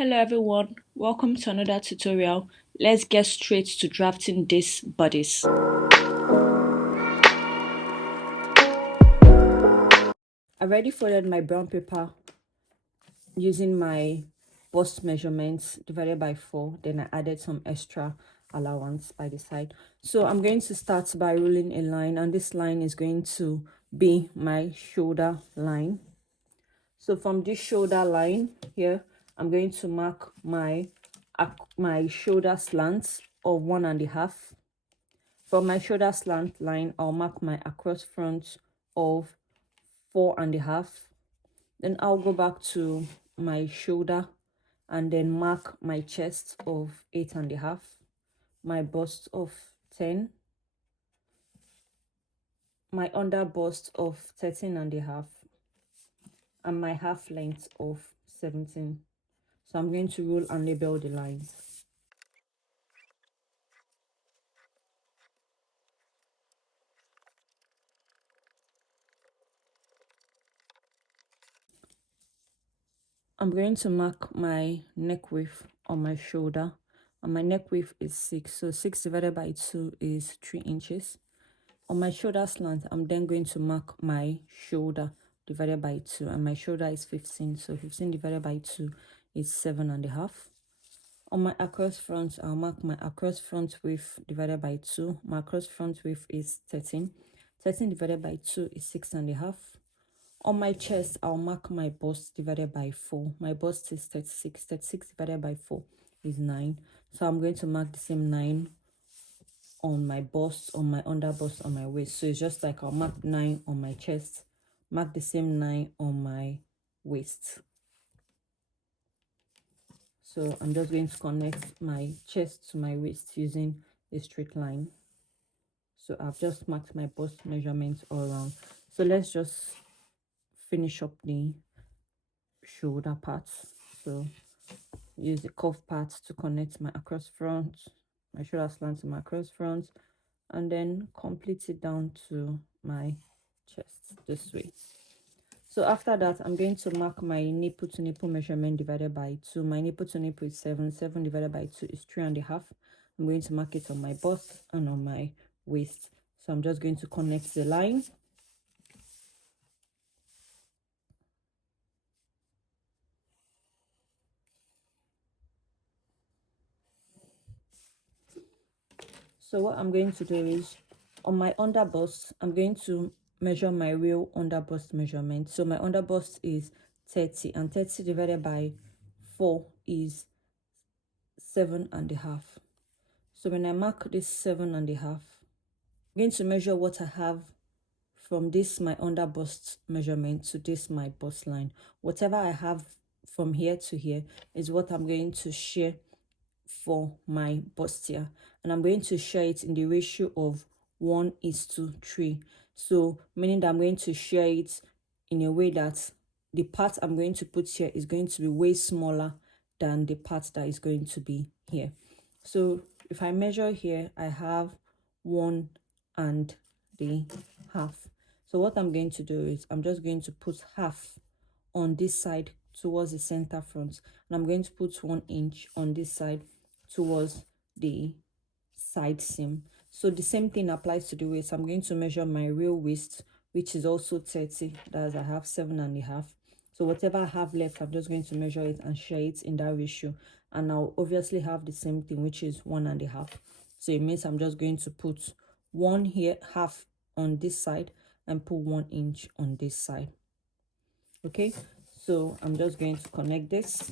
Hello everyone, welcome to another tutorial. Let's get straight to drafting this bodice. I already folded my brown paper using my bust measurements divided by 4. Then I added some extra allowance by the side. So I'm going to start by ruling a line, and this line is going to be my shoulder line. So from this shoulder line here, I'm going to mark my shoulder slant of 1.5. From my shoulder slant line, I'll mark my across front of 4.5. Then I'll go back to my shoulder and then mark my chest of 8.5, my bust of 10, my under bust of 13.5, and my half length of 17. So I'm going to rule and label the lines. I'm going to mark my neck width on my shoulder, and my neck width is 6. So 6 divided by 2 is 3 inches. On my shoulder slant, I'm then going to mark my shoulder divided by 2, and my shoulder is 15. So 15 divided by 2 is 7.5. On my across front, I'll mark my across front width divided by 2. My across front width is 13. 13 divided by 2 is 6.5. On my chest, I'll mark my bust divided by 4. My bust is 36. 36 divided by 4 is 9. So I'm going to mark the same 9 on my bust, on my under bust, on my waist. So it's just like I'll mark 9 on my chest, mark the same 9 on my waist. So I'm just going to connect my chest to my waist using a straight line. So I've just marked my bust measurements all around. So let's just finish up the shoulder parts. So use the cuff part to connect my across front, my shoulder slant to my across front, and then complete it down to my chest this way. So after that, I'm going to mark my nipple to nipple measurement divided by 2. My nipple to nipple is 7. 7 divided by 2 is 3.5. I'm going to mark it on my bust and on my waist. So I'm just going to connect the line. So what I'm going to do is, on my under bust, I'm going to measure my real under bust measurement. So my under bust is 30, and 30 divided by 4 is 7.5. So when I mark this 7.5, I'm going to measure what I have from this my under bust measurement to this my bust line. Whatever I have from here to here is what I'm going to share for my bustier, and I'm going to share it in the ratio of 1:3. So meaning that I'm going to share it in a way that the part I'm going to put here is going to be way smaller than the part that is going to be here. So if I measure here, I have 1.5. So what I'm going to do is I'm just going to put half on this side towards the center front, and I'm going to put 1 inch on this side towards the side seam. So the same thing applies to the waist. I'm going to measure my real waist, which is also 30. That's I have 7.5. So whatever I have left, I'm just going to measure it and share it in that ratio, and I'll obviously have the same thing, which is 1.5. So it means I'm just going to put 1 here, half on this side, and put 1 inch on this side. Okay, so I'm just going to connect this.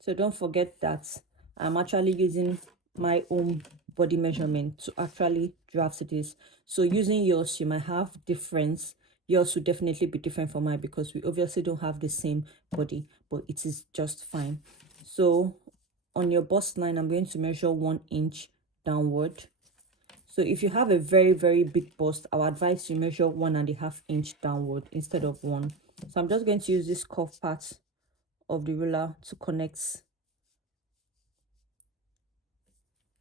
So don't forget that I'm actually using my own body measurement to actually draft this. So using yours, you might have difference. Yours will definitely be different from mine because we obviously don't have the same body, but it is just fine. So on your bust line, I'm going to measure 1 inch downward. So if you have a very, very big bust, I would advise you measure 1.5 inch downward instead of 1. So I'm just going to use this cuff part of the ruler to connect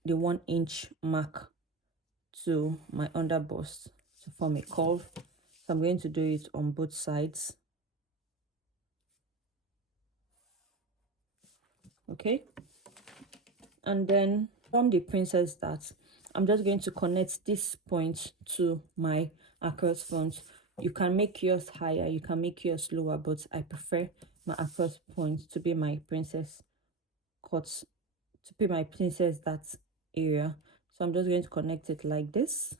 the 1 inch mark to my under bust to form a curve. So I'm going to do it on both sides. Okay, and then from the princess dart, I'm just going to connect this point to my across front. You can make yours higher, you can make yours lower, but I prefer my across point to be my princess cut, to be my princess dart area. So I'm just going to connect it like this,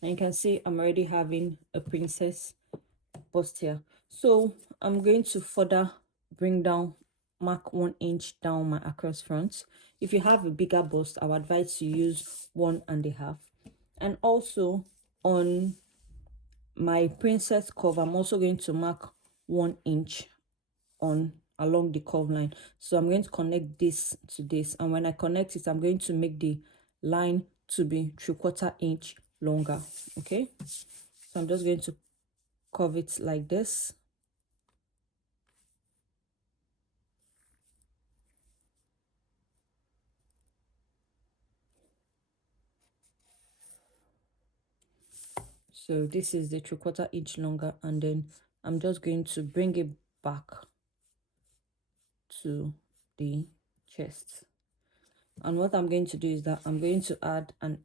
and you can see I'm already having a princess bustier. So I'm going to further bring down, mark 1 inch down my across front. If you have a bigger bust, I would advise you use 1.5. And also on my princess curve, I'm also going to mark 1 inch on along the curve line. So I'm going to connect this to this, and when I connect it, I'm going to make the line to be 3/4 inch longer. Okay, so I'm just going to curve it like this. So this is the 3/4 inch longer, and then I'm just going to bring it back to the chest. And what I'm going to do is that I'm going to add an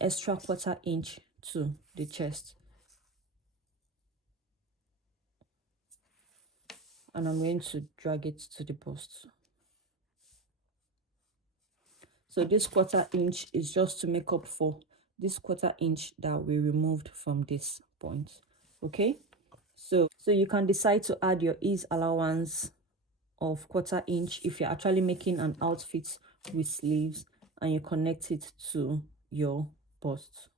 extra 1/4 inch to the chest, and I'm going to drag it to the bust. So this 1/4 inch is just to make up for this 1/4 inch that we removed from this point. Okay, so you can decide to add your ease allowance of 1/4 inch if you're actually making an outfit with sleeves and you connect it to your bust.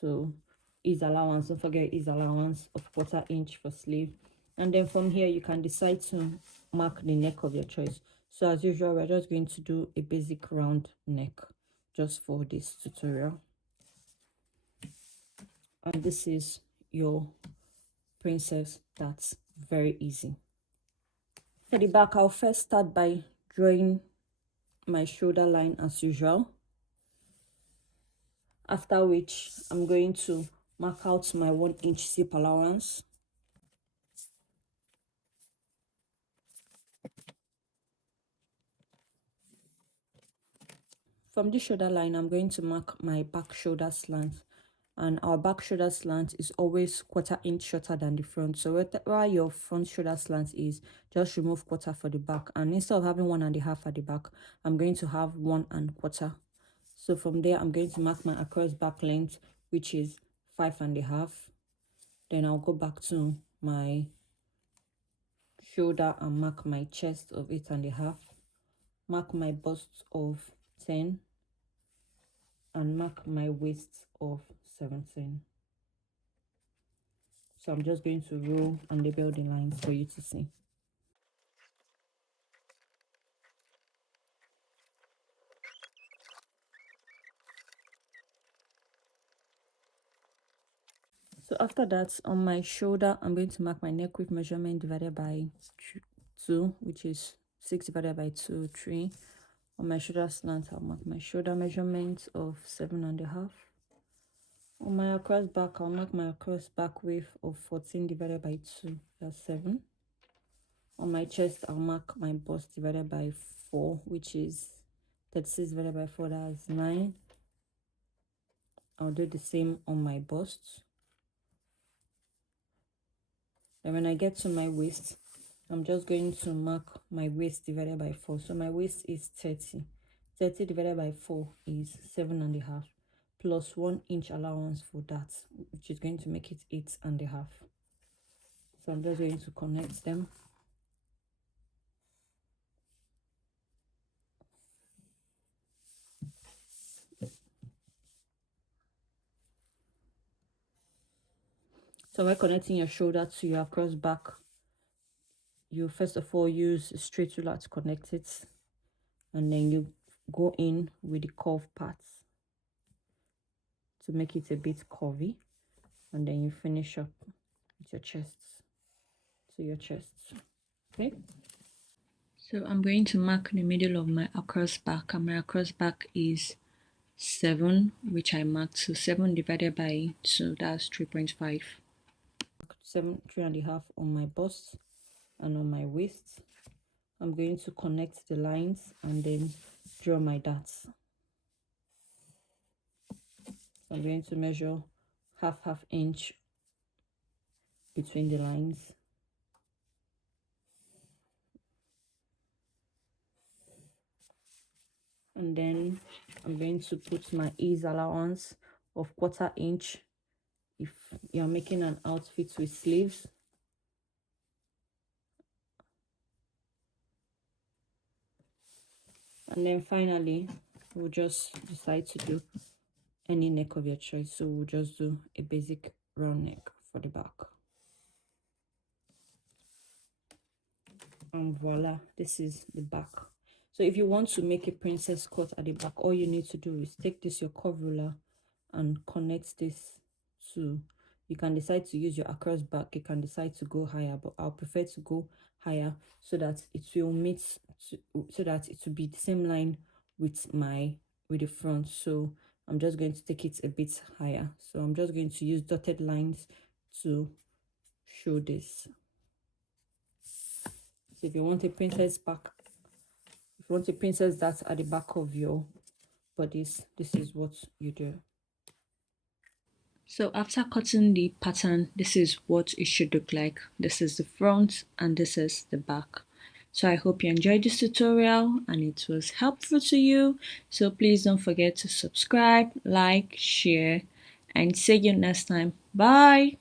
So ease allowance, don't forget ease allowance of 1/4 inch for sleeve. And then from here you can decide to mark the neck of your choice. So as usual, we're just going to do a basic round neck just for this tutorial, and this is your princess. That's very easy. For the back, I'll first start by drawing my shoulder line as usual, after which I'm going to mark out my 1 inch zip allowance. From this shoulder line, I'm going to mark my back shoulder slant, and our back shoulder slant is always 1/4 inch shorter than the front. So wherever your front shoulder slant is, just remove 1/4 for the back, and instead of having 1.5 at the back, I'm going to have 1.25. So from there, I'm going to mark my across back length, which is 5.5. Then I'll go back to my shoulder and mark my chest of 8.5, mark my bust of 10, and mark my waist of 17. So I'm just going to roll and label the lines for you to see. So after that, on my shoulder, I'm going to mark my neck width measurement divided by 2, which is 6 divided by 2, 3. On my shoulder slant, I'll mark my shoulder measurement of 7.5. On my across back, I'll mark my across back width of 14 divided by 2, that's 7. On my chest, I'll mark my bust divided by 4, which is 36 divided by 4, that's 9. I'll do the same on my bust. And when I get to my waist, I'm just going to mark my waist divided by 4. So my waist is 30. 30 divided by 4 is 7.5, plus 1 inch allowance for that, which is going to make it 8.5. So I'm just going to connect them. So we're connecting your shoulder to your across back. You first of all use a straight ruler to connect it, and then you go in with the curve parts to make it a bit curvy, and then you finish up with your chest to your chest. Okay, so I'm going to mark the middle of my across back, and my across back is 7, which I marked. So 7 divided by 2, that's 3.5. 7, 3.5 on my bust. and on my waist. I'm going to connect the lines and then draw my darts. So I'm going to measure half inch between the lines. And then I'm going to put my ease allowance of 1/4 inch if you're making an outfit with sleeves. And then finally, we'll just decide to do any neck of your choice. So we'll just do a basic round neck for the back. And voila, this is the back. So if you want to make a princess cut at the back, all you need to do is take this your curve ruler and connect this to, you can decide to use your across back, you can decide to go higher, but I'll prefer to go higher so that it will meet so that it will be the same line with the front. So I'm just going to take it a bit higher. So I'm just going to use dotted lines to show this. So if you want a princess back, if you want a princess that's at the back of your bodice, this is what you do. So after cutting the pattern, this is what it should look like. This is the front and this is the back. So I hope you enjoyed this tutorial and it was helpful to you. So please don't forget to subscribe, like, share, and see you next time. Bye!